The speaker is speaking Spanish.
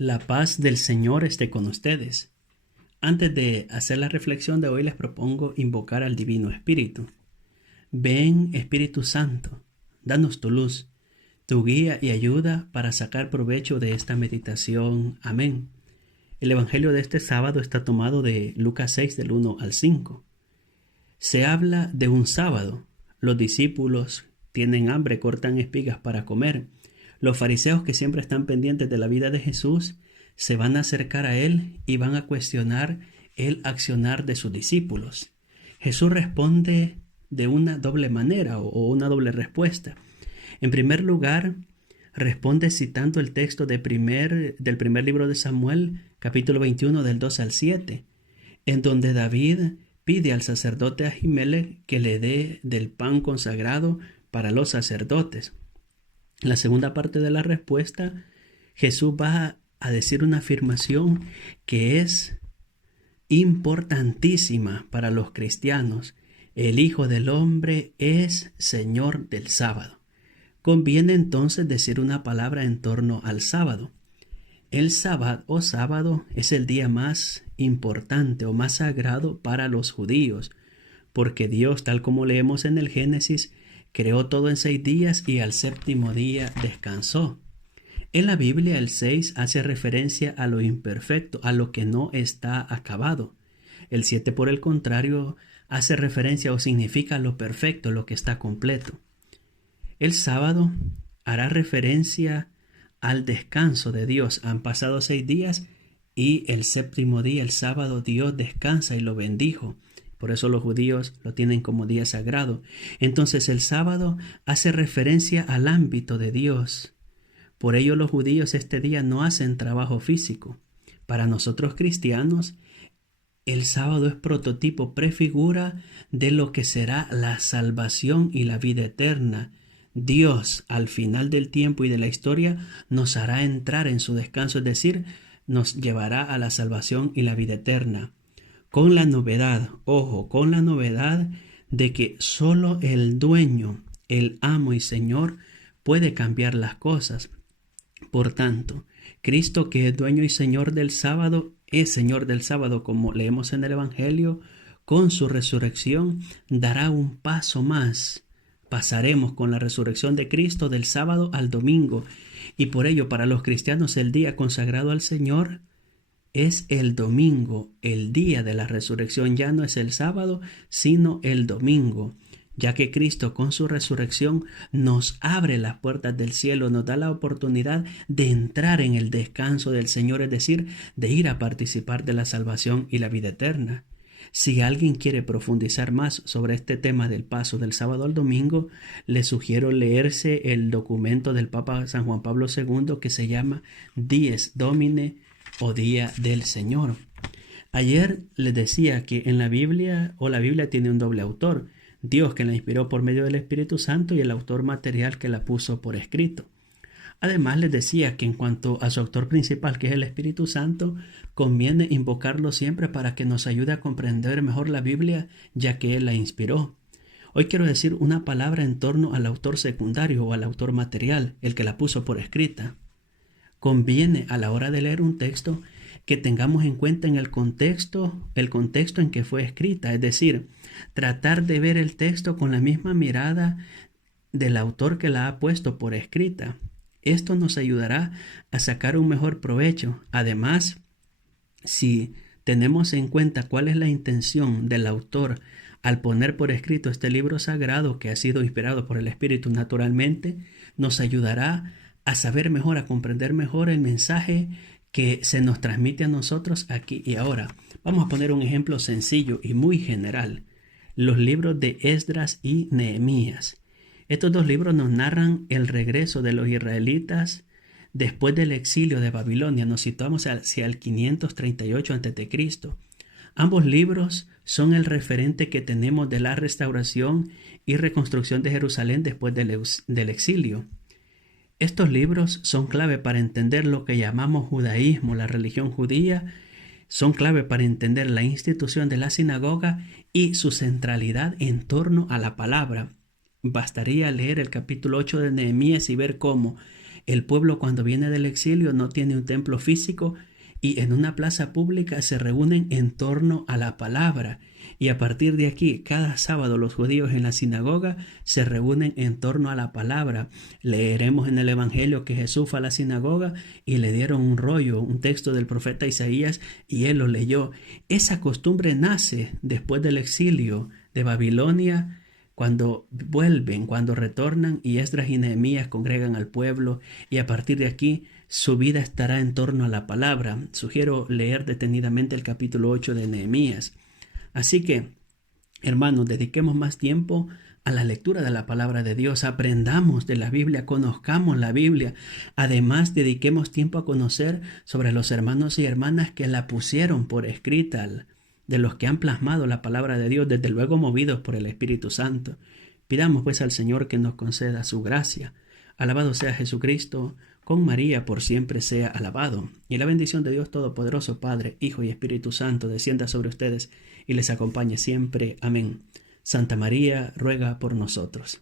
La paz del Señor esté con ustedes. Antes de hacer la reflexión de hoy, les propongo invocar al Divino Espíritu. Ven, Espíritu Santo, danos tu luz, tu guía y ayuda para sacar provecho de esta meditación. Amén. El Evangelio de este sábado está tomado de Lucas 6, del 1 al 5. Se habla de un sábado. Los discípulos tienen hambre, cortan espigas para comer. Los fariseos, que siempre están pendientes de la vida de Jesús, se van a acercar a él y van a cuestionar el accionar de sus discípulos. Jesús responde de una doble manera o una doble respuesta. En primer lugar, responde citando el texto del primer libro de Samuel, capítulo 21, del 2 al 7, en donde David pide al sacerdote Ahimelech que le dé del pan consagrado para los sacerdotes. En la segunda parte de la respuesta, Jesús va a decir una afirmación que es importantísima para los cristianos. El Hijo del Hombre es Señor del sábado. Conviene entonces decir una palabra en torno al sábado. El sábado o sábado es el día más importante o más sagrado para los judíos, porque Dios, tal como leemos en el Génesis, creó todo en 6 días y al séptimo día descansó. En la Biblia el 6 hace referencia a lo imperfecto, a lo que no está acabado. El 7, por el contrario, hace referencia o significa lo perfecto, lo que está completo. El sábado hará referencia al descanso de Dios. Han pasado 6 días y el séptimo día, el sábado, Dios descansa y lo bendijo. Por eso los judíos lo tienen como día sagrado. Entonces el sábado hace referencia al ámbito de Dios. Por ello los judíos este día no hacen trabajo físico. Para nosotros cristianos, el sábado es prototipo, prefigura de lo que será la salvación y la vida eterna. Dios, al final del tiempo y de la historia, nos hará entrar en su descanso, es decir, nos llevará a la salvación y la vida eterna. Con la novedad, ojo, con la novedad de que solo el dueño, el amo y Señor, puede cambiar las cosas. Por tanto, Cristo, que es dueño y Señor del sábado, es Señor del sábado, como leemos en el Evangelio. Con su resurrección dará un paso más. Pasaremos con la resurrección de Cristo del sábado al domingo. Y por ello, para los cristianos, el día consagrado al Señor es el domingo. El día de la resurrección ya no es el sábado, sino el domingo, ya que Cristo con su resurrección nos abre las puertas del cielo, nos da la oportunidad de entrar en el descanso del Señor, es decir, de ir a participar de la salvación y la vida eterna. Si alguien quiere profundizar más sobre este tema del paso del sábado al domingo, le sugiero leerse el documento del Papa San Juan Pablo II que se llama Dies Domini o Día del Señor. Ayer les decía que en la Biblia tiene un doble autor, Dios, que la inspiró por medio del Espíritu Santo, y el autor material que la puso por escrito. Además les decía que en cuanto a su autor principal, que es el Espíritu Santo, conviene invocarlo siempre para que nos ayude a comprender mejor la Biblia, ya que Él la inspiró. Hoy quiero decir una palabra en torno al autor secundario o al autor material, el que la puso por escrita. Conviene a la hora de leer un texto que tengamos en cuenta en el contexto en que fue escrita, es decir, tratar de ver el texto con la misma mirada del autor que la ha puesto por escrita. Esto nos ayudará a sacar un mejor provecho. Además, si tenemos en cuenta cuál es la intención del autor al poner por escrito este libro sagrado que ha sido inspirado por el Espíritu naturalmente, nos ayudará a saber mejor, a comprender mejor el mensaje que se nos transmite a nosotros aquí y ahora. Vamos a poner un ejemplo sencillo y muy general. Los libros de Esdras y Nehemías. Estos 2 libros nos narran el regreso de los israelitas después del exilio de Babilonia. Nos situamos hacia el 538 a.C. Ambos libros son el referente que tenemos de la restauración y reconstrucción de Jerusalén después del exilio. Estos libros son clave para entender lo que llamamos judaísmo, la religión judía. Son clave para entender la institución de la sinagoga y su centralidad en torno a la palabra. Bastaría leer el capítulo 8 de Nehemías y ver cómo El pueblo cuando viene del exilio no tiene un templo físico y en una plaza pública se reúnen en torno a la palabra. Y a partir de aquí, cada sábado los judíos en la sinagoga se reúnen en torno a la palabra. Leeremos en el Evangelio que Jesús fue a la sinagoga y le dieron un rollo, un texto del profeta Isaías, y él lo leyó. Esa costumbre nace después del exilio de Babilonia, cuando vuelven, cuando retornan, y Esdras y Nehemías congregan al pueblo, y a partir de aquí su vida estará en torno a la palabra. Sugiero leer detenidamente el capítulo 8 de Nehemías. Así que, hermanos, dediquemos más tiempo a la lectura de la palabra de Dios, aprendamos de la Biblia, conozcamos la Biblia. Además, dediquemos tiempo a conocer sobre los hermanos y hermanas que la pusieron por escrita, de los que han plasmado la palabra de Dios, desde luego movidos por el Espíritu Santo. Pidamos pues al Señor que nos conceda su gracia. Alabado sea Jesucristo, con María por siempre sea alabado. Y la bendición de Dios Todopoderoso, Padre, Hijo y Espíritu Santo, descienda sobre ustedes y les acompañe siempre. Amén. Santa María, ruega por nosotros.